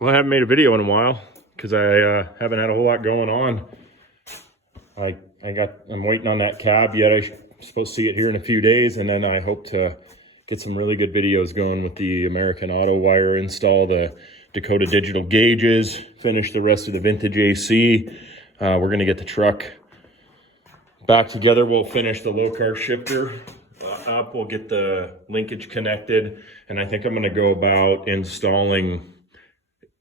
Well, I haven't made a video in a while because I haven't had a whole lot going on. I'm waiting on that cab yet. I'm supposed to see it here in a few days, and then I hope to get some really good videos going with the American Auto Wire install, the Dakota digital gauges, finish the rest of the vintage AC. We're gonna get the truck back together. We'll finish the low car shifter up. We'll get the linkage connected, and I think I'm gonna go about installing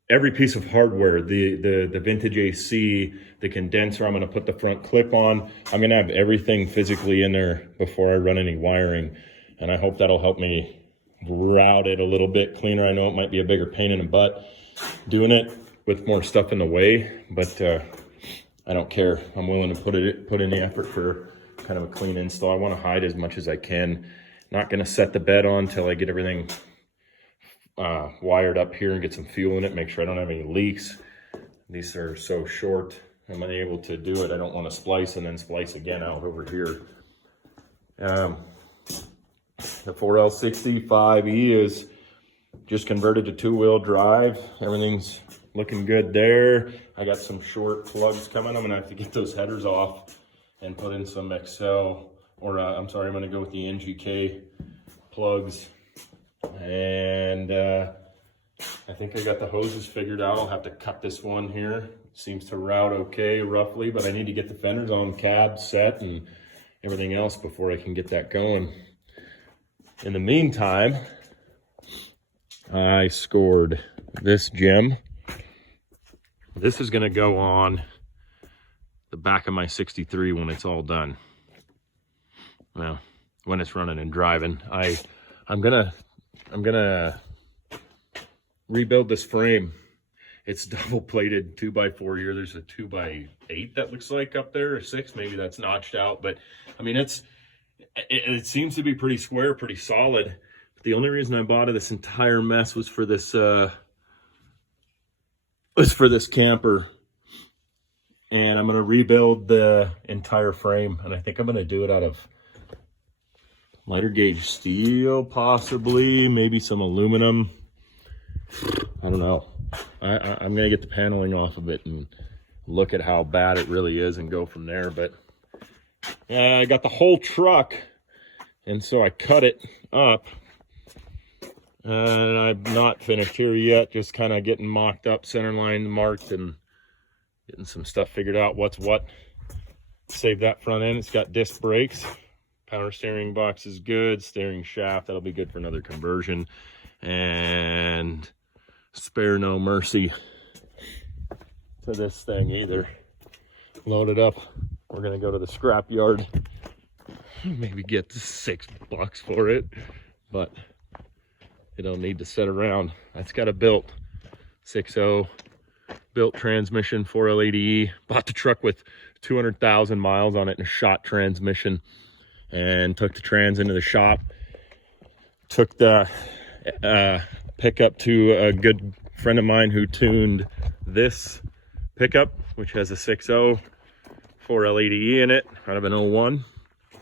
every piece of hardware, the vintage AC, the condenser. I'm going to put the front clip on. I'm going to have everything physically in there before I run any wiring. And I hope that'll help me route it a little bit cleaner. I know it might be a bigger pain in the butt doing it with more stuff in the way, but I don't care. I'm willing to put in the effort for kind of a clean install. I want to hide as much as I can. Not going to set the bed on until I get everything wired up here and get some fuel in it, make sure I don't have any leaks. These are so short, I'm unable to do it. I don't want to splice and then splice again out over here. The 4L65E is just converted to two-wheel drive. Everything's looking good there. I got some short plugs coming. I'm gonna have to get those headers off and put in some XL, or I'm sorry, I'm gonna go with the NGK plugs. And I think I got the hoses figured out. I'll have to cut this one here. Seems to route okay roughly, but I need to get the fenders on cab set and everything else before I can get that going. In the meantime, I scored this gem. This is going to go on the back of my 63 when it's all done. Well, when it's running and driving. I'm gonna rebuild this frame. It's double plated 2x4 here. There's a 2x8 that looks like up there, or 6, maybe that's notched out. But I mean, it seems to be pretty square, pretty solid. But the only reason I bought this entire mess was for this camper. And I'm gonna rebuild the entire frame, and I think I'm gonna do it out of lighter gauge steel, possibly, maybe some aluminum. I don't know. I'm gonna get the paneling off of it and look at how bad it really is and go from there. But yeah, I got the whole truck, and so I cut it up, and I'm not finished here yet, just kind of getting mocked up, center line marked, and getting some stuff figured out what's what. Save that front end. It's got disc brakes. Power steering box is good. Steering shaft, that'll be good for another conversion. And spare no mercy to this thing either. Load it up. We're gonna go to the scrap yard. Maybe get $6 for it, but it don't need to sit around. That's got a built 6.0 built transmission, 4L80E. Bought the truck with 200,000 miles on it in a shot transmission, and took the trans into the shop. Took the pickup to a good friend of mine who tuned this pickup, which has a 6.0 4L80E in it, out of an 01.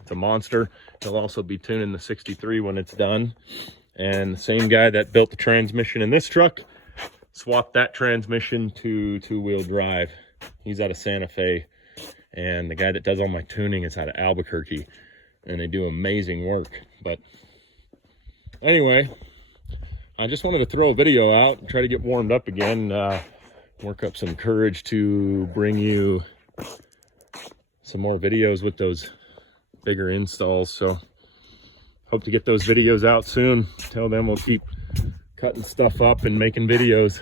It's a monster. He'll also be tuning the 63 when it's done. And the same guy that built the transmission in this truck swapped that transmission to two-wheel drive. He's out of Santa Fe, and the guy that does all my tuning is out of Albuquerque, and they do amazing work. But anyway, I just wanted to throw a video out and try to get warmed up again, work up some courage to bring you some more videos with those bigger installs. So hope to get those videos out soon. Till then, we'll keep cutting stuff up and making videos.